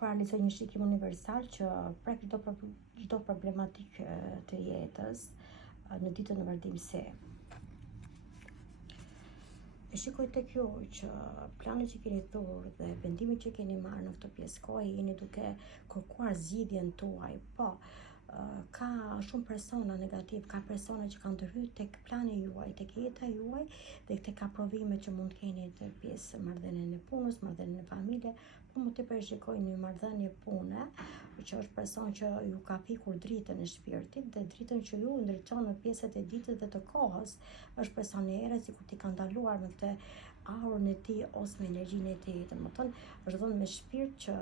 realizoj një shikim universal që prek çdo problematik të jetës në ditën e vardimsi. E shikoj tek ju që planet që keni thurë dhe vendimet që keni marrë në këtë pjesë kohe jeni duke kërkuar zgjidhjen tuaj, po ka shumë persona negativ, ka persona që kanë ndërhyrë tek plani juaj, tek jeta juaj dhe tek aprovimet që mund keni të pjesë marrëdhënien e punës, marrëdhënien e familje, po më tepër shikoj një marrëdhënie pune, që është person që ju ka fikur dritën e shpirtit dhe dritën që ju ndriçon në pjesët e ditës dhe të kohës, është person i errët, sikur ti ka ndaluar me këtë aurën e tij ose me energjinë e tij, domethënë është dhënë me shpirt që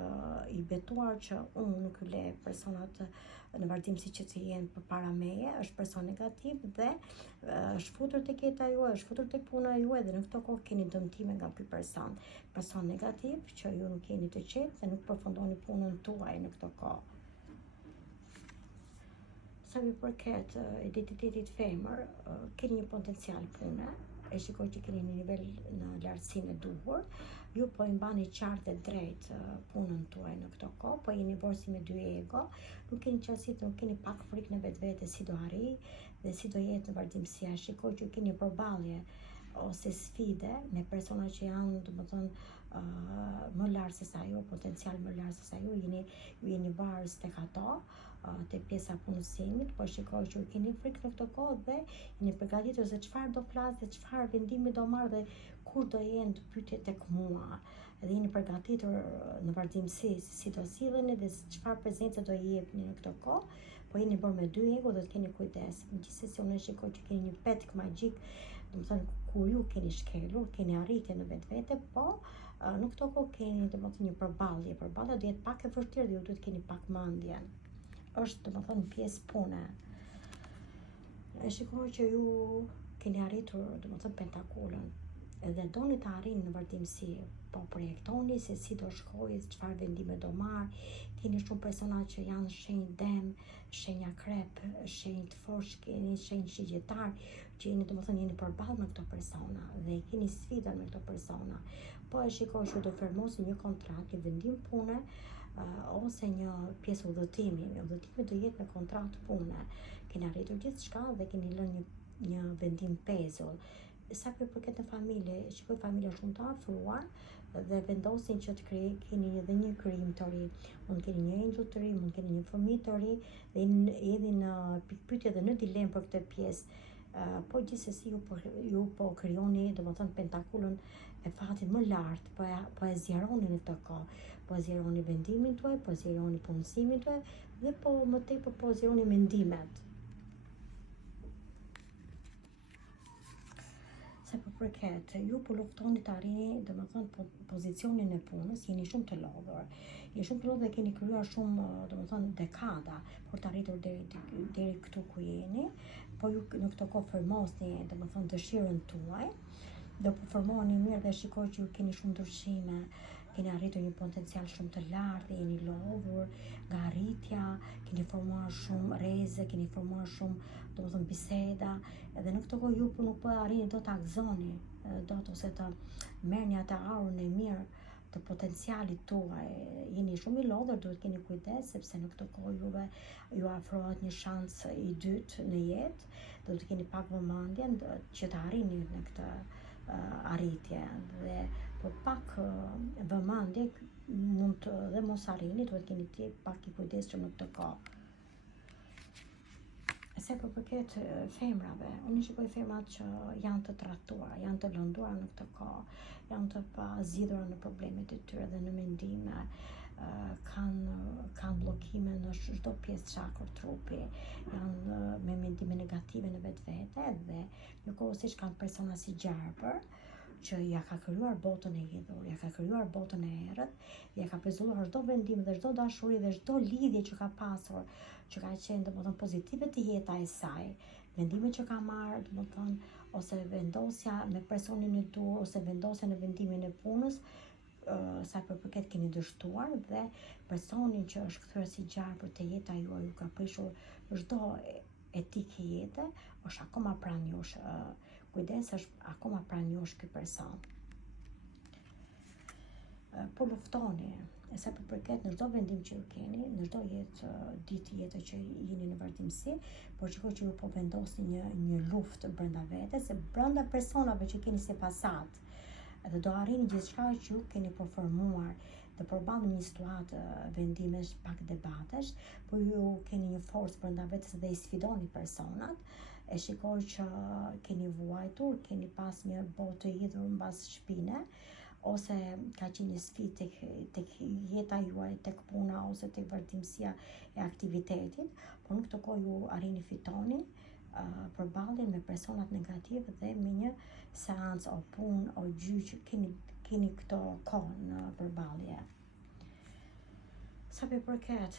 i betuar që unë nuk i le personat në vardimsi që të jenë përpara meje, është person negativ dhe është futur tek jeta juaj, është futur tek puna juaj dhe në këtë kohë keni dëmtime nga ky person negativ që ju nuk jeni të qetë dhe nuk përfundoni punën tuaj në këtë kohë. Sa i përket identitetit femër, keni një potencial pune, e shikoj që keni një nivel në lartësinë e duhur, ju po i mbani qartë dhe drejt punën tuaj në këtë kohë, po jeni borsi me dy ego, nuk keni qasjet, nuk keni pak frikë në vetvete si do arri dhe si do jetë në vardimësia. Shikoj që keni përballje ose sfide me persona që janë, domethënë, më lartë se sa ju, potencial më lartë se sa ju jeni varës tek ato, te pjesa punësimit, po shikoj që keni frikë në këtë kohë dhe jeni përgatitur se çfarë do flas dhe çfarë vendimi do marr dhe kur do jenë të pyetje tek mua. Dhe jeni përgatitur në vardimsi si do silleni dhe çfarë prezente do i jepni në këtë kohë, po jeni bërë me dy ego dhe të keni kujdes. Megjithëse unë shikoj që keni një petk magjik, domethënë kur ju keni shkelur, keni arritje në vetvete, po në këtë kohë keni domethënë një përballje. Përballja do jetë pak e vështirë dhe ju duhet keni pak mendje. Është domethënë pjesë pune. E shikoj që ju keni arritur domethënë pentakulën dhe doni të arrini në vardimsi, po projektoni se si do shkojë, çfarë vendime do marr. Keni shumë persona që janë shenjë dem, shenja krep, shenjë të fortë, keni shenjë shigjetar, që jeni domethënë jeni përballë me këto persona dhe keni sfida me këto persona. Po e shikoj që do firmosni një kontratë, një vendim pune, ose një pjesë udhëtimi do jetë me kontratë pune. Keni arritur gjithçka dhe keni lënë një vendim pezull. Sa përket në familje, shikoj familje shumë të afruar dhe vendosin që të keni edhe një krijim të ri. Mund keni një engjëll të ri, mund keni një fëmijë të ri dhe jeni në pikpyetje dhe në dilemë për këtë pjesë. Po gjithsesi ju po krijoni domethënë pentakulën e fatit më lart, po e zgjeroni në këtë kohë, po e zgjeroni vendimin tuaj, po e zgjeroni punësimin tuaj dhe po më tepër po zgjeroni mendimet. Sa përket, ju po luftoni të arrini domethënë pozicionin e punës, jeni shumë të lodhur. Jeni shumë të lodhur dhe keni krijuar shumë domethënë dekada për të arritur deri këtu ku jeni, po ju në këtë kohë firmosni domethënë dëshirën tuaj, do po formoheni mirë dhe shikoj që ju keni shumë ndryshime, keni arritur një potencial shumë të lartë, jeni lodhur nga arritja, keni formuar shumë rreze, keni formuar shumë domethënë biseda, edhe në këtë kohë ju nuk po arrini dot ta gëzoni, ose të merrni atë aurën e mirë të potencialit tuaj. Jeni shumë i lodhur, duhet keni kujdes sepse në këtë kohë ju afrohet një shans i dytë në jetë, do të keni pak vëmendje që të arrini në këtë arritje dhe për pak vëmendje mund të dhe mos arrini, duhet keni të pak i kujdesshëm në këtë kohë. Se përket femrave, unë shikoj femrat që janë të tradhtuara, janë të lënduara në këtë kohë, janë të pazgjidhura në problemet e tyre dhe në mendime, kanë bllokime në çdo pjesë çakër trupi, janë me mendime negative në vetvete dhe njëkohësisht kanë persona si gjarpër që ja ka krijuar botën e hidhur, ja ka krijuar botën e errët, ja ka pezulluar çdo vendim dhe çdo dashuri dhe çdo lidhje që ka pasur, që ka qenë domethënë pozitive të jeta e saj, vendimet që ka marrë domethënë, ose vendosja me personin e dur, ose vendosja në vendimin e punës, sa përket keni dështuar dhe personin që është kthyer si gjarpër te jeta juaj ju ka prishur çdo etikë jete, është akoma pranë jush. Kujdes, është akoma pranë jush ky person. Po luftoni, sa për përket në çdo vendim që ju keni, në çdo ditë jetë që jeni në vazhdimsi, por shikoj që ju po vendosni një luftë brenda vetes, se brenda personave që keni si pasat, dhe do arrini gjithçka që ju keni përformuar dhe përballë një situatë vendimesh, pak debatesh, por ju keni një forcë brenda vetes dhe i sfidoni personat. E shikoj që keni vuajtur, keni pas një botë të hidhur mbas shpine, ose ka qenë një sfidë tek jeta juaj, tek puna ose tek vazhdimësia e aktivitetit, por në këtë kohë ju arrini fitoni përballjen me personat negativ dhe me një seancë o punë o gjyq, keni këto kohë në përballje. Sa për përket,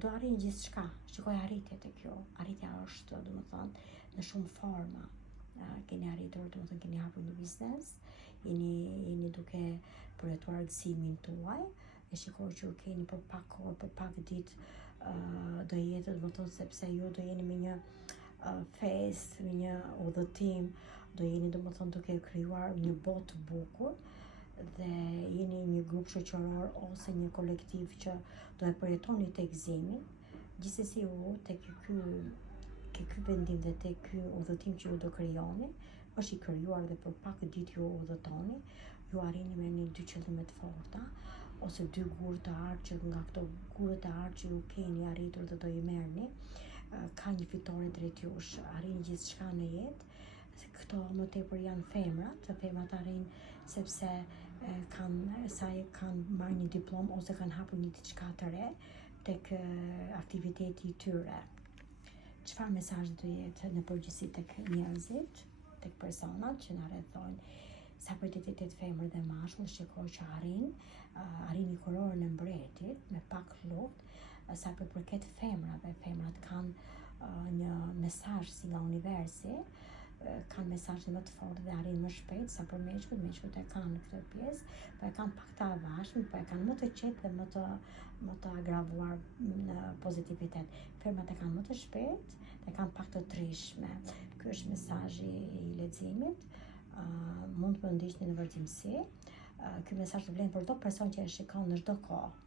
do arrini gjithçka, shikoj arritje tek ju. Arritja është, domethënë, në shumë forma. Keni arritur, domethënë keni hapur një biznes, jeni duke përjetuar gëzimin tuaj, e shikoj që keni për pak kohë, për pak ditë do jetë, domethënë sepse ju do jeni me një fest, me një udhëtim, do jeni domethënë duke krijuar një botë të bukur, dhe jeni një grup shoqëror ose një kolektiv që do e përjetoni tek gëzimi. Gjithsesi ju tek ky vendim dhe tek ky udhëtim që ju do krijoni, është i krijuar dhe për pak ditë ju udhëtoni, ju arrini me një 2 qëllime të forta, ose 2 gurë të artë që nga këto gurët të artë që ju keni arritur dhe do i merrni, ka një fitore drejt jush, arrini gjithçka në jetë. Këto më tepër janë femrat arrin sepse kanë marrë një diplomë ose kanë hapur një diçka të re tek aktiviteti i tyre. Çfarë mesazhi do jetë në përgjithësi tek njerëzit, tek personat që na rrethojnë? Sa për identitet femër dhe mashkull, shikoj që arrini kurorën e mbretit me pak luftë. Sa për përket femrat kanë një mesazh si nga universi, kanë mesazhe më të fortë dhe arrin më shpejt. Sa për meshkujt e kanë në këtë pjesë, po e kanë pak të avashëm, po e kanë më të qetë dhe më të agravuar në pozitivitet. Femrat e kanë më të shpejt, dhe kanë pak të trishme. Ky është mesazhi i leximit. Mund të më ndiqni në vazhdimsi. Ky mesazh të vlen për çdo person që e shikon në çdo kohë.